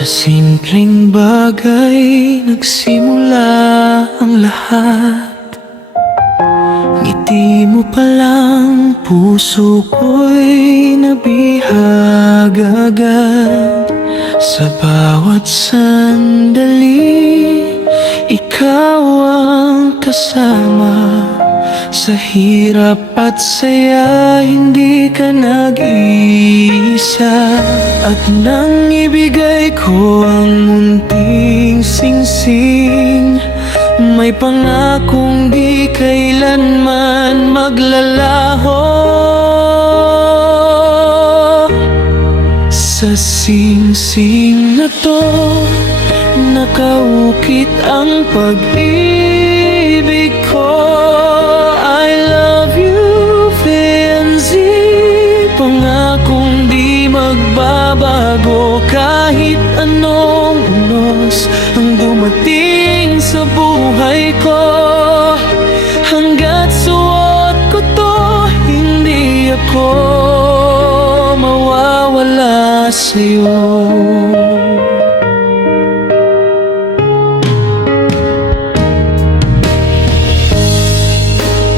Sa simpleng bagay nagsimula ang lahat. Ngiti mo palang puso ko'y nabihag agad. Sa bawat sandali, ikaw ang kasama. Sa hirap at saya, hindi ka nag-iisa. At nang ibigay ko ang munting singsing, may pangakong di kailanman maglalaho. Sa singsing na to, nakaukit ang pag-ibig ko. I love you, Fenzi. Pangakong di magbabago kahit anong unos ang dumating sa buhay ko. Hanggat suot ko to, hindi ako mawawala sa'yo.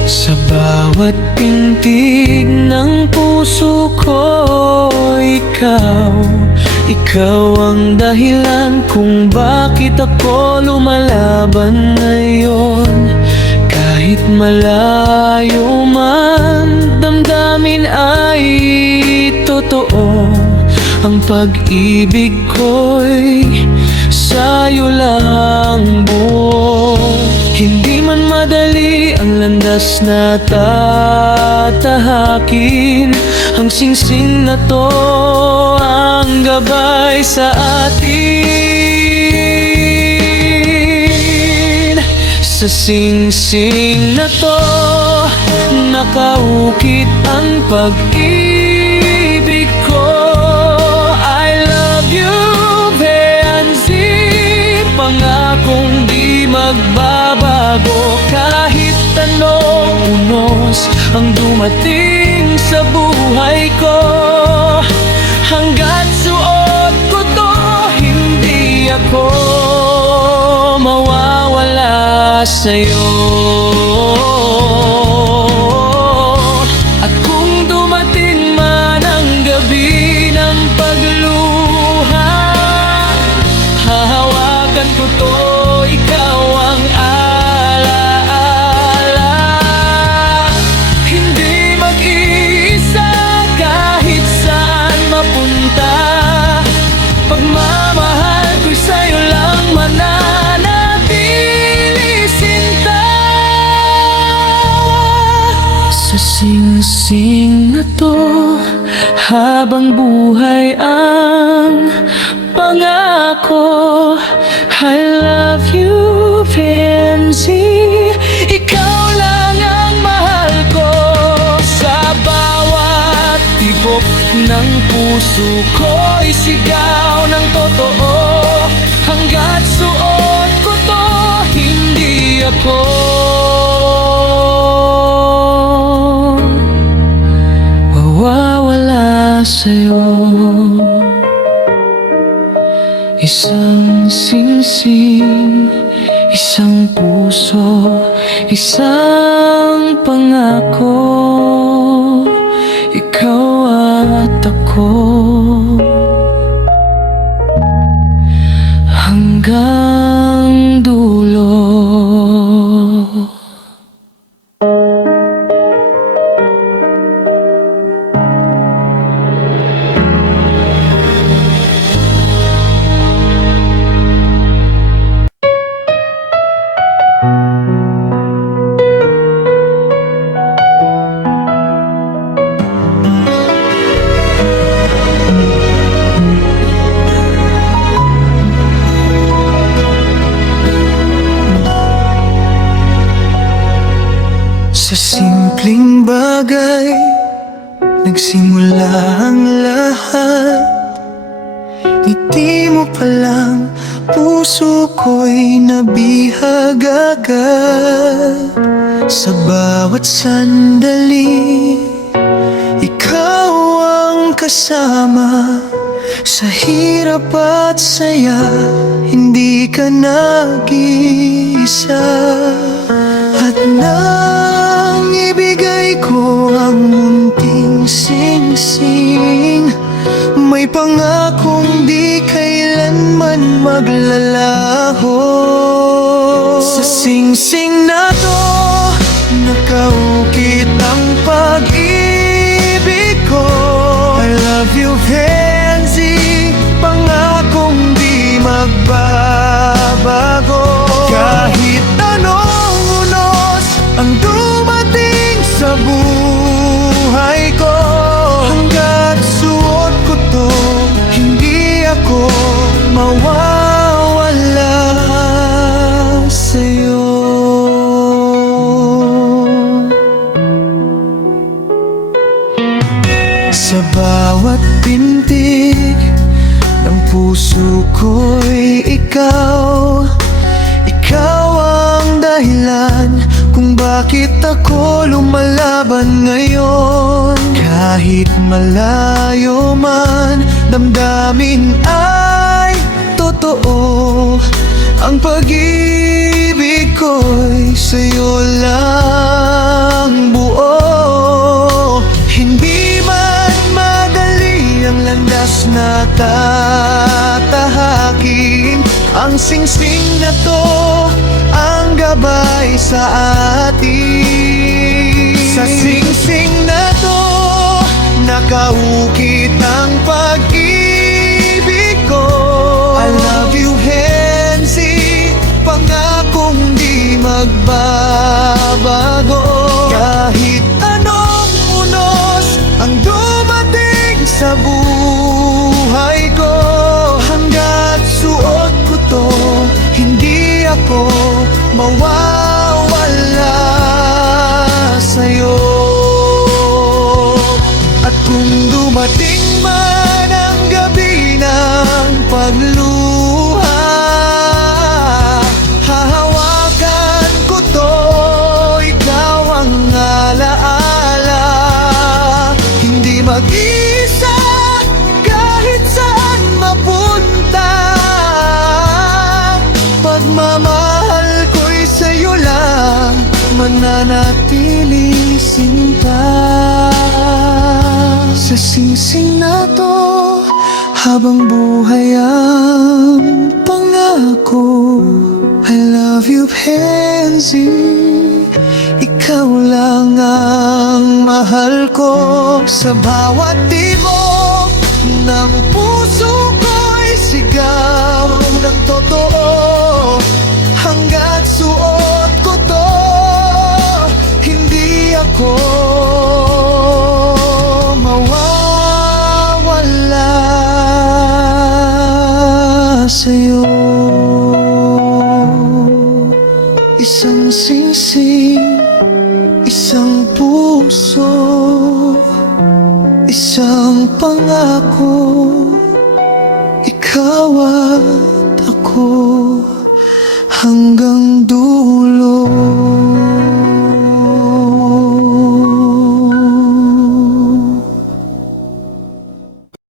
Sa bawat pintig ng puso ko, ikaw ang dahilan kung bakit ako lumalaban ngayon. Kahit malayo man, damdamin ay totoo. Ang pag-ibig ko'y sa'yo lang buo. Hindi man madali ang landas na tatahakin, ang singsing na to ang gabay sa atin. Sa singsing na to, nakaukit ang pag-ibig ko. I love you, Beanzi. Pangakong di magbabago kahit anong unos ang dumating sa buhay ko. Hanggat suot ko to, hindi ako mawawala sa'yo. At kung dumating man ang gabi ng pagluha, hahawakan ko to, ikaw ang alaala. Hindi mag-iisa kahit saan mapunta. Pagmamahal ko'y sa'yo lang mananatili, sinta. Sa singsing na to, habang buhay ang pangako. I love you, Fenzi. Ikaw lang ang mahal ko. Sa bawat tibok ng puso ko'y sigaw ng totoo. Hanggat suot ko to, hindi ako mawawala sa'yo. Isang singsing, isang puso, isang pangako. Ikaw at ako, hanggang dulo. Sa simpleng bagay nagsimula ang lahat. Ngiti mo palang puso ko'y nabihag agad. Sa bawat sandali, ikaw ang kasama. Sa hirap at saya, hindi ka nag-iisa. At nang ibigay ko ang munting singsing, may pangakong di kailanman maglalaho. Sa singsing na to, nakaukit ang pag-ibig ko. I love you, Kenzie, pangakong di magbabago. Kahit anong unos ang dumating sa buhay ko, hanggat suot ko to, hindi ako mawawala sa'yo. Sa bawat pintig ng puso ko'y ikaw. Ikaw ang dahilan kung bakit ako lumalaban ngayon. Kahit malayo man, damdamin ay totoo. Ang pag-ibig ko'y sa'yo lang buo. Hindi man madali ang landas na tatahakin, ang singsing na to ang gabay sa atin. Sa singsing na to, nakaukit ang pag-ibig ko. I love you, Kenzie, pangakong di magbabago. Kahit anong unos ang dumating sa buhay ko, hanggat suot ko to, hindi ako mawawala sa'yo. At kung dumating man ang gabi ng pagluha, hahawakan ko to, ikaw ang alaala. Hindi mag-isa kahit saan mapunta, pagmamahal ko'y sa'yo lang mananatili sinta. Sa singsing na to, habang buhay ang pangako. I love you, Kenzie, ikaw lang ang mahal ko. Sa bawat tibok ng puso ko'y sigaw ng totoo. Hanggat suot ko to, hindi ako mawawala sa'yo. Isang singsing, isang puso, isang pangako. Ikaw at ako hanggang dulo.